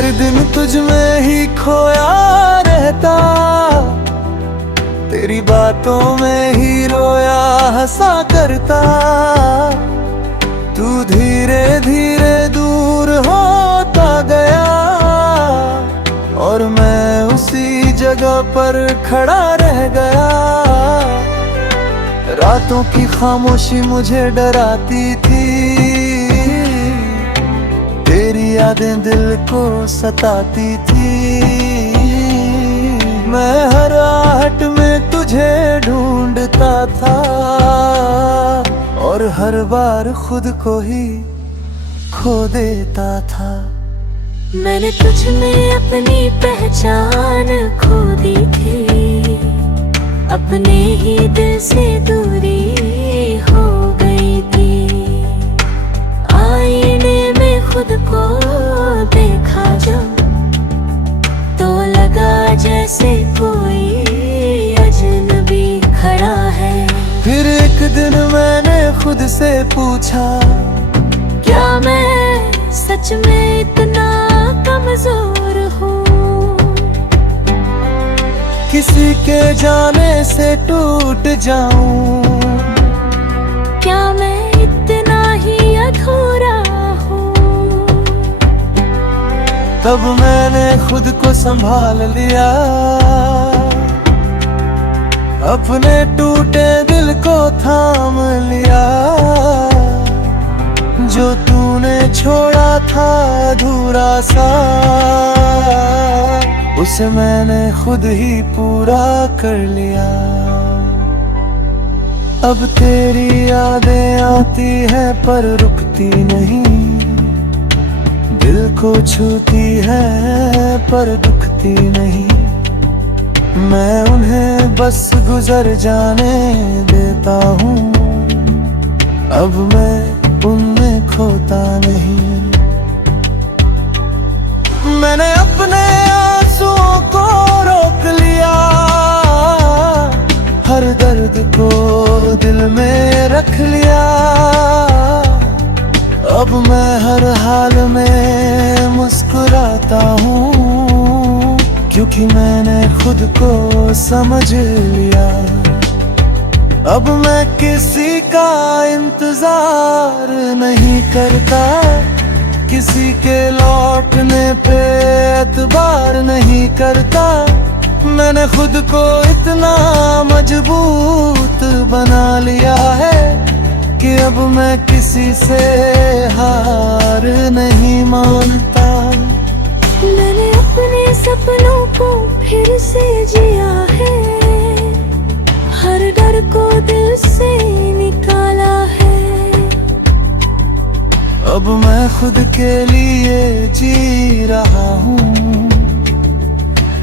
हर दिन तुझ में ही खोया रहता, तेरी बातों में ही रोया हंसा करता। तू धीरे धीरे दूर होता गया और मैं उसी जगह पर खड़ा रह गया। रातों की खामोशी मुझे डराती थी, तेरी यादें दिल को सताती थी। मैं हर आहट में तुझे ढूंढता था और हर बार खुद को ही खो देता था। मैंने तुझ में अपनी पहचान खो दी थी, अपने ही दिल से दूरी हो गई थी। आईने में खुद को देखा जब, तो लगा जैसे कोई अजनबी खड़ा है। फिर एक दिन मैंने खुद से पूछा, क्या मैं सच में इतना कमजोर हूँ? किसी के जाने से टूट जाऊं? क्या मैं इतना ही अधूरा हूँ? तब मैंने खुद को संभाल लिया, अपने टूटे दिल को थाम लिया। जो तूने छोड़ा था अधूरा सा, उसे मैंने खुद ही पूरा कर लिया। अब तेरी यादें आती है पर रुकती नहीं, दिल को छूती है पर दुखती नहीं। मैं उन्हें बस गुजर जाने देता हूँ, अब मैं उनमें खोता नहीं। मैंने अपने आंसुओं को रोक लिया, हर दर्द को दिल में रख लिया। अब मैं हर हाल में मुस्कुराता हूँ, क्योंकि मैंने खुद को समझ लिया। अब मैं किसी का इंतजार नहीं करता, किसी के लौटने पे एतबार नहीं करता। मैंने खुद को इतना मजबूत बना लिया है कि अब मैं किसी से हार नहीं मानता। मैंने अपने सपनों को फिर से जिया है, हर डर को दिल से निकाला है। अब मैं खुद के लिए जी रहा हूँ,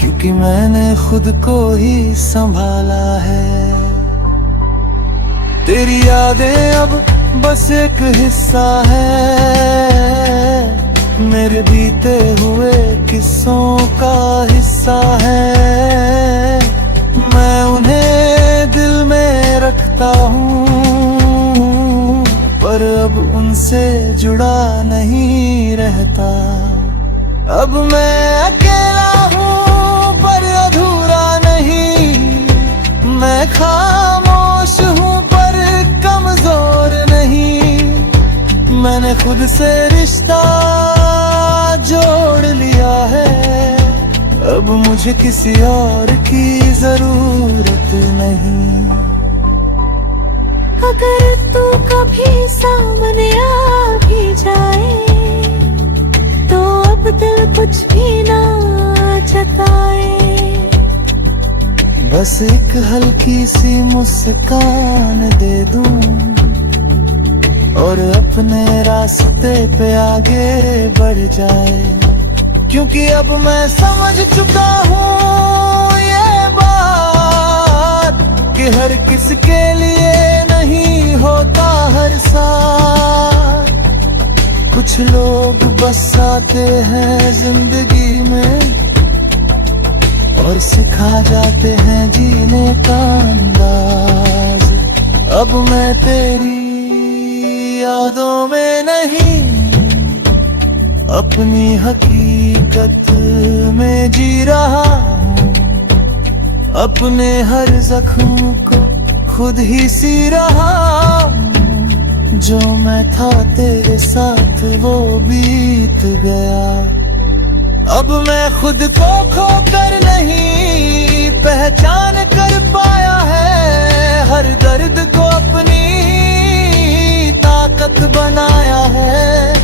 क्योंकि मैंने खुद को ही संभाला है। तेरी यादें अब बस एक हिस्सा है, मेरे बीते हुए किस्सों का हिस्सा है। मैं उन्हें दिल में रखता हूँ, पर अब उनसे जुड़ा नहीं रहता। अब मैं अकेला हूँ पर अधूरा नहीं, मैं खामोश हूँ पर कमजोर नहीं। मैंने खुद से रिश्ता जोड़ लिया है, अब मुझे किसी और की जरूरत नहीं। अगर तू कभी सामने आ भी जाए, तो अब दिल कुछ भी ना जताए। बस एक हल्की सी मुस्कान दे दूं और अपने रास्ते पे आगे बढ़ जाए। क्योंकि अब मैं समझ चुका हूँ ये बात कि हर किसके लिए नहीं होता हर साथ। कुछ लोग बस आते हैं जिंदगी में और सिखा जाते हैं जीने का अंदाज। अब मैं तेरी यादों में नहीं, अपनी हकीकत में जी रहा हूँ, अपने हर जख्म को खुद ही सी रहा हूँ। जो मैं था तेरे साथ वो बीत गया, अब मैं खुद को खो कर नहीं पहचान कर पाया है। हर दर्द को अपनी ताकत बनाया है।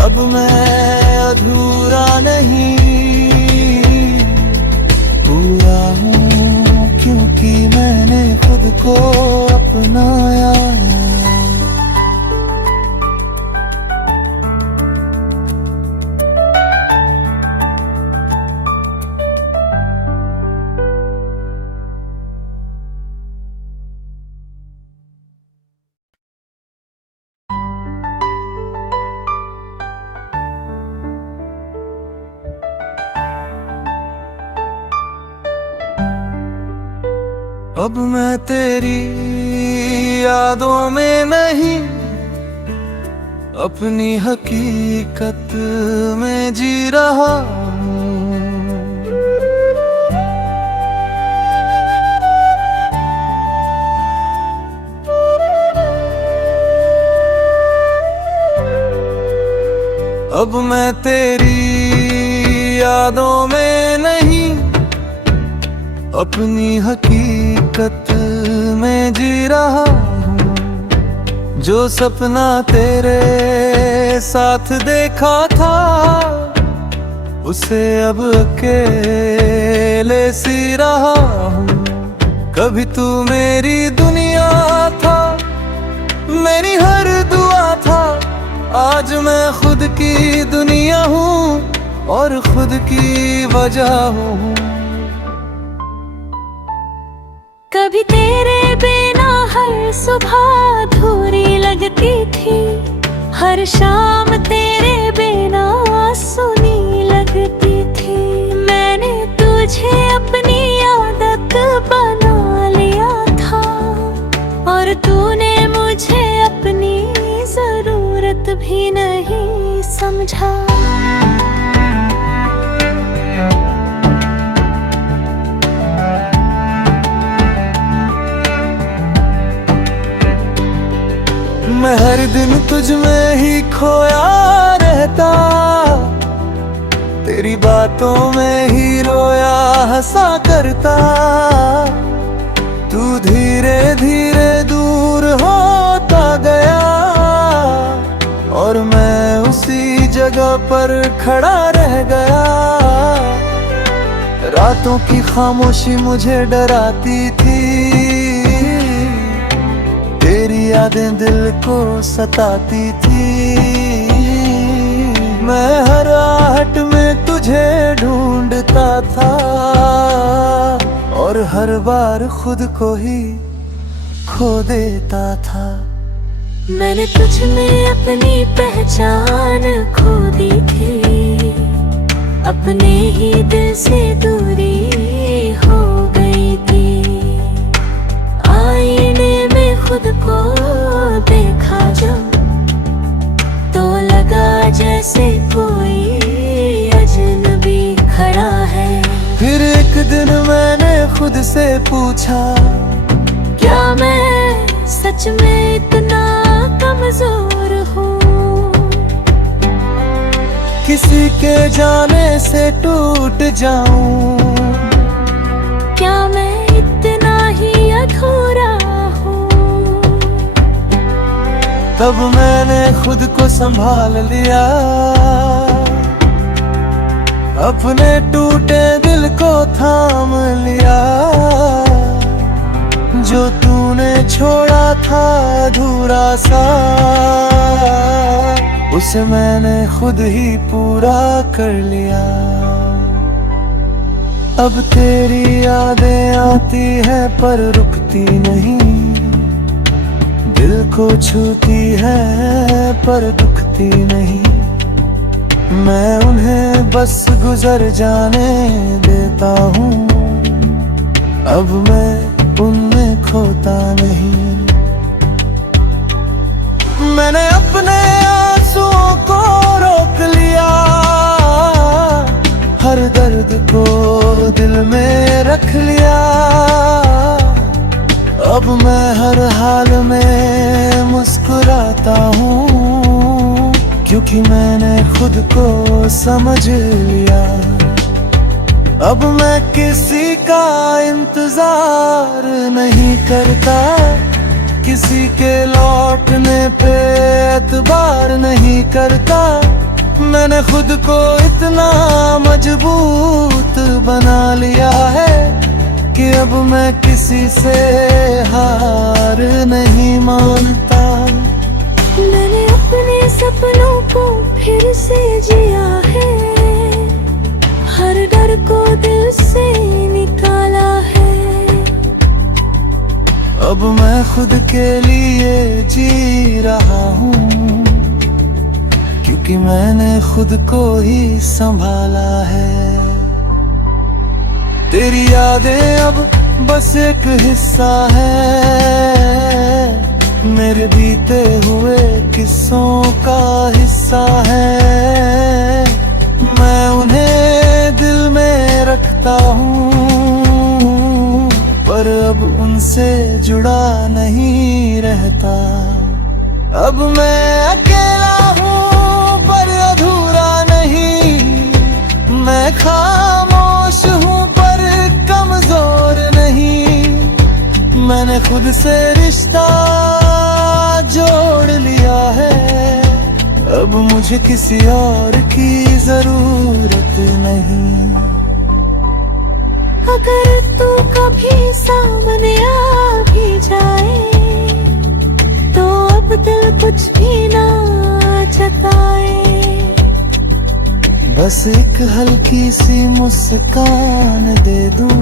अब मैं अधूरा नहीं पूरा हूँ, क्योंकि मैंने खुद को अपनाया है। अब मैं तेरी यादों में नहीं, अपनी हकीकत में जी रहा हूँ। अब मैं तेरी यादों में नहीं, अपनी हकीकत में जी रहा हूँ। जो सपना तेरे साथ देखा था, उसे अब अकेले सी रहा हूँ। कभी तू मेरी दुनिया था, मेरी हर दुआ था। आज मैं खुद की दुनिया हूँ और खुद की वजह हूँ। कभी तेरे बिना हर सुबह अधूरी लगती थी, हर शाम तेरे बिना सुनी लगती थी। मैंने तुझे अपनी आदत बना लिया था और तूने मुझे अपनी जरूरत भी नहीं समझा। मैं हर दिन तुझ में ही खोया रहता, तेरी बातों में ही रोया हंसा करता। तू धीरे धीरे दूर होता गया और मैं उसी जगह पर खड़ा रह गया। रातों की खामोशी मुझे डराती थी, तेरी यादें दिल को सताती थी। मैं हर आहट में तुझे ढूंढता था और हर बार खुद को ही खो देता था। मैंने तुझ में अपनी पहचान खो दी थी, अपने ही दिल से दूरी हो गई थी। आईने में खुद को देखा जब, तो लगा जैसे कोई अजनबी खड़ा है। फिर एक दिन मैंने खुद से पूछा, क्या मैं सच में इतना कमजोर हूँ? किसी के जाने से टूट जाऊं? क्या मैं इतना ही अधूरा हूँ? तब मैंने खुद को संभाल लिया, अपने टूटे दिल को थाम लिया। जो तूने छोड़ा था अधूरा सा, उसे मैंने खुद ही पूरा कर लिया। अब तेरी यादें आती है पर रुकती नहीं, दिल को छूती है पर दुखती नहीं। मैं उन्हें बस गुजर जाने देता हूँ, अब मैं उनमें खोता नहीं। मैंने अपने आंसुओं को रोक लिया, हर दर्द को दिल में रख लिया। अब मैं हर हाल में मुस्कुराता हूँ, क्योंकि मैंने खुद को समझ लिया। अब मैं किसी का इंतजार नहीं करता, किसी के लौटने पे एतबार नहीं करता। मैंने खुद को इतना मजबूत बना लिया है कि अब मैं किसी से हार नहीं मानता। मैंने अपने सपनों को फिर से जिया है, हर डर को दिल से निकाला है। अब मैं खुद के लिए जी रहा हूँ, क्योंकि मैंने खुद को ही संभाला है। तेरी यादें अब बस एक हिस्सा है, मेरे बीते हुए किस्सों का हिस्सा है। मैं उन्हें दिल में रखता हूँ, पर अब उनसे जुड़ा नहीं रहता। अब मैं अकेला हूँ पर अधूरा नहीं, मैं खामोश हूँ पर कमजोर नहीं। मैंने खुद से रिश्ता जोड़ लिया है, अब मुझे किसी और की जरूरत नहीं। अगर तू कभी सामने आ भी जाए, तो अब दिल कुछ भी ना जताए। बस एक हल्की सी मुस्कान दे दूं,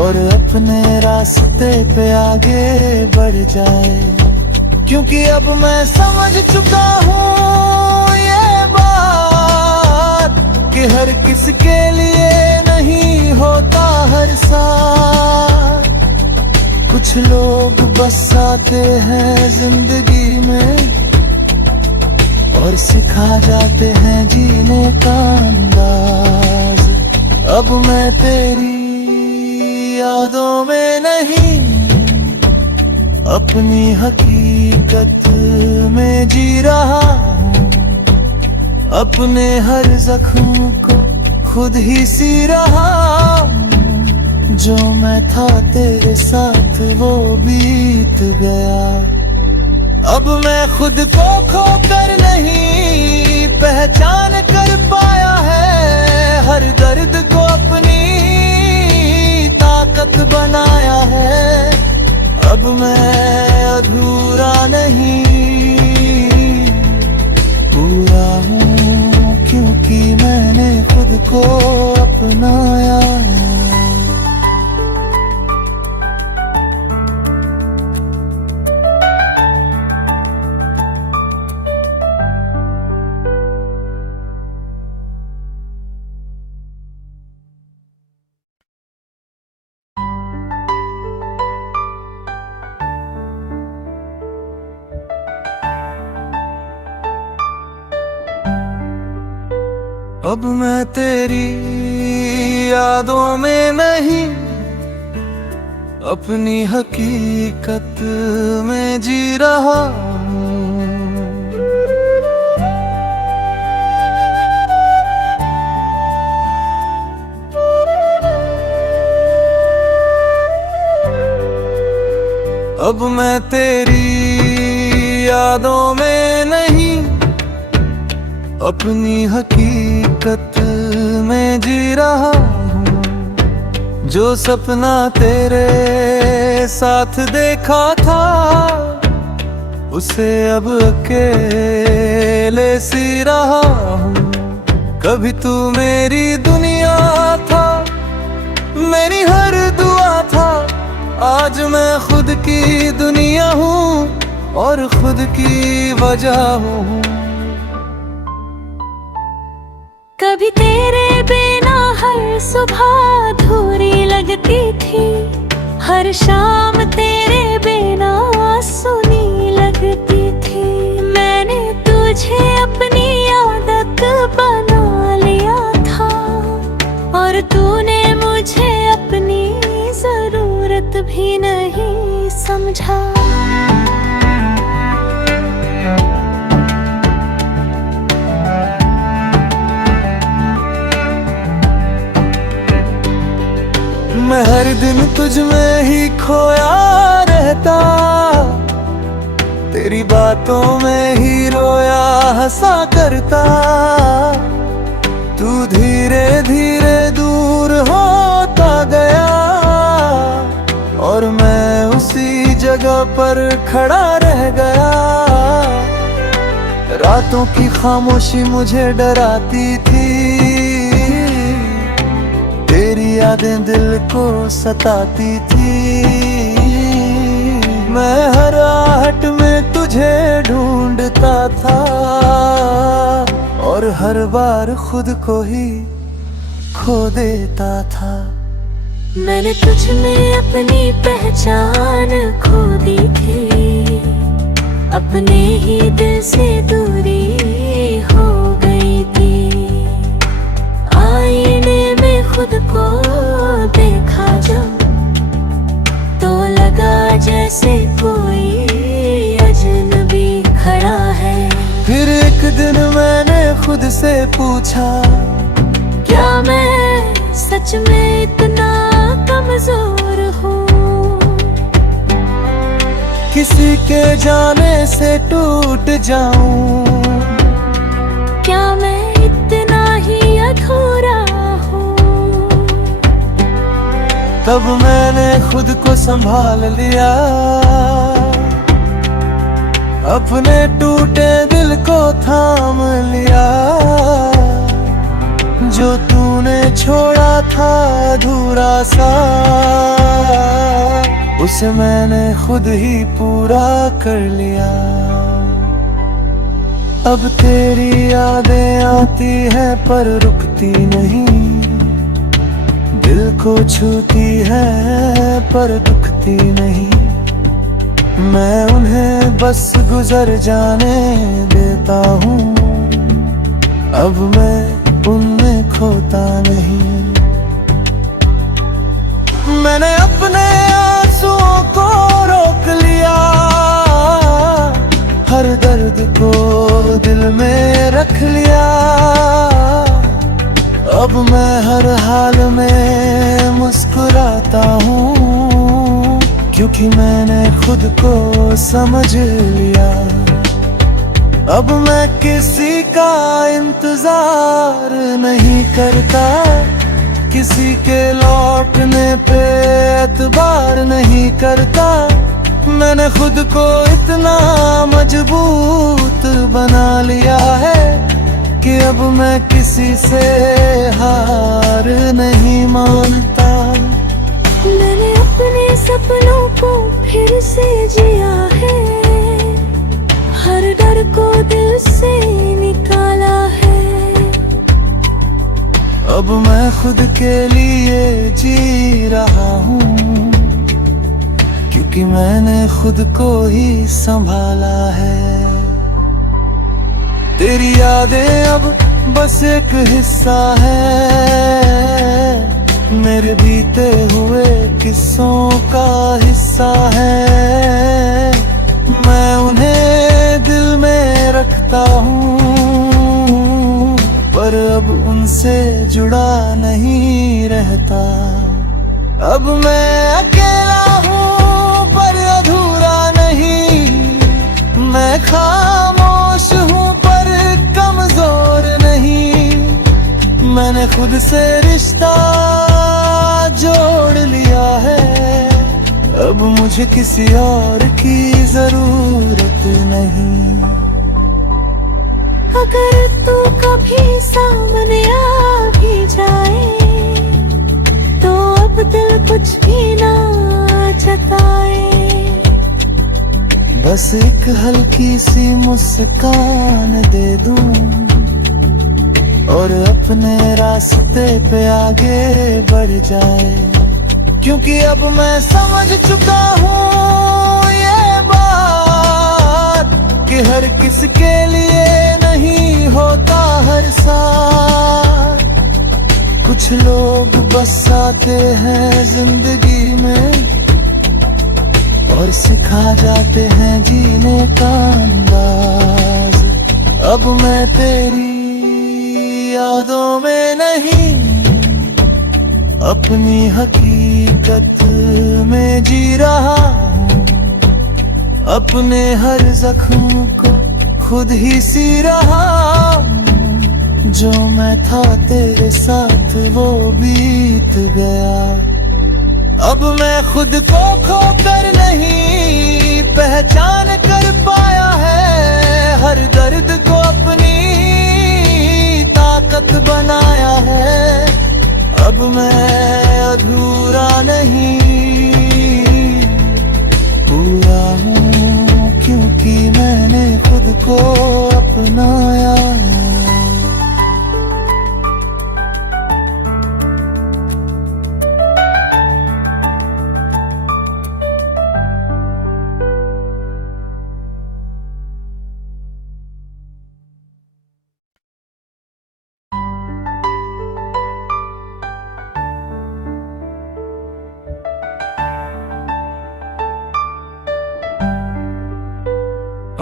और अपने रास्ते पे आगे बढ़ जाए। क्योंकि अब मैं समझ चुका हूँ ये बात, कि हर किसके लिए नहीं होता हर साथ। कुछ लोग बस आते हैं जिंदगी में, और सिखा जाते हैं जीने का अंदाज। अब मैं तेरी यादों में नहीं, अपनी हकीकत में जी रहा हूँ। अपने हर जख्म को खुद ही सी रहा हूँ। जो मैं था तेरे साथ वो बीत गया। अब मैं खुद को खो कर नहीं पहचान कर पाया है, हर दर्द को अपनी ताकत बनाया है। अब मैं अधूरा नहीं पूरा हूँ, क्योंकि मैंने खुद को अपनाया है। अब मैं तेरी यादों में नहीं, अपनी हकीकत में जी रहा हूँ। अब मैं तेरी यादों में नहीं, अपनी हकीकत में जी रहा हूँ। जो सपना तेरे साथ देखा था, उसे अब अकेले सी रहा हूँ। कभी तू मेरी दुनिया था, मेरी हर दुआ था। आज मैं खुद की दुनिया हूँ और खुद की वजह हूँ। कभी तेरे बिना हर सुबह अधूरी लगती थी, हर शाम तेरे बिना सुनी लगती थी। मैंने तुझे अपनी आदत बना लिया भी नहीं समझा। मैं हर दिन तुझ में ही खोया रहता, तेरी बातों में ही रोया हंसा करता। तू धीरे धीरे दूर होता गया और मैं उसी जगह पर खड़ा रह गया। रातों की खामोशी मुझे डराती थी, तेरी यादें दिल को सताती थी। मैं हर आहट में तुझे ढूंढता था और हर बार खुद को ही खो देता था। मैंने तुझ में अपनी पहचान खो दी थी, अपने ही दिल से दूरी हो गई थी। आईने में खुद को देखा जब, तो लगा जैसे कोई अजनबी खड़ा है। फिर एक दिन मैंने खुद से पूछा, क्या मैं सच में इतना कमजोर हूँ? किसी के जाने से टूट जाऊं? क्या मैं इतना ही अधूरा हूँ? तब मैंने खुद को संभाल लिया, अपने टूटे दिल को थाम लिया। जो तूने छोड़ा था अधूरा सा, उसे मैंने खुद ही पूरा कर लिया। अब तेरी यादें आती है पर रुकती नहीं, दिल को छूती है पर दुखती नहीं। मैं उन्हें बस गुजर जाने देता हूँ, अब मैं उनमें खोता नहीं। मैंने अपने आंसुओं को रोक लिया, हर दर्द को दिल में रख लिया। अब मैं हर हाल में मुस्कुराता हूँ, क्योंकि मैंने खुद को समझ लिया। अब मैं किसी का इंतजार नहीं करता, किसी के लौटने पे एतबार नहीं करता। मैंने खुद को इतना मजबूत बना लिया है कि अब मैं किसी से हार नहीं मानता। मैंने अपने सपनों को फिर से जिया है, हर डर को दिल से निकाला है। अब मैं खुद के लिए जी रहा हूँ, क्योंकि मैंने खुद को ही संभाला है। तेरी यादें अब बस एक हिस्सा है, मेरे बीते हुए किस्सों का हिस्सा है। मैं उन्हें दिल में रखता हूँ, पर अब उनसे जुड़ा नहीं रहता। अब मैं अकेला हूँ पर अधूरा नहीं, मैं खामोश हूँ पर कमजोर नहीं। मैंने खुद से रिश्ता जोड़ लिया है, अब मुझे किसी और की जरूरत नहीं। अगर तू कभी सामने आ भी जाए, तो अब दिल कुछ भी ना जताए। बस एक हल्की सी मुस्कान दे दूं और अपने रास्ते पे आगे बढ़ जाए। क्योंकि अब मैं समझ चुका हूँ ये बात कि हर किसके लिए नहीं होता हर साथ। कुछ लोग बस आते हैं जिंदगी में और सिखा जाते हैं जीने का अंदाज। अब मैं तेरी यादों में नहीं, अपनी हकीकत में जी रहा हूँ। अपने हर जख्म को खुद ही सी रहा हूँ। जो मैं था तेरे साथ वो बीत गया। अब मैं खुद को खो कर नहीं पहचान कर पाया है। हर दर्द को अपनी ताकत बनाया है। अब मैं अधूरा नहीं पूरा हूँ, क्योंकि मैंने खुद को अपनाया है।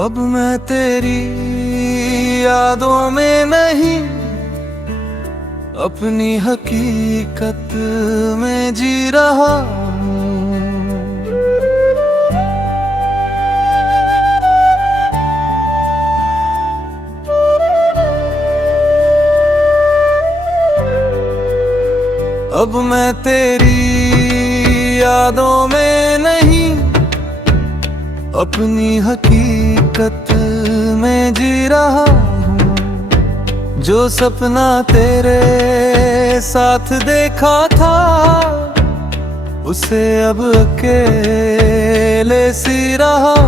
अब मैं तेरी यादों में नहीं, अपनी हकीकत में जी रहा हूँ। अब मैं तेरी यादों में नहीं, अपनी हकीकत में जी रहा हूँ। जो सपना तेरे साथ देखा था, उसे अब अकेले सी रहा।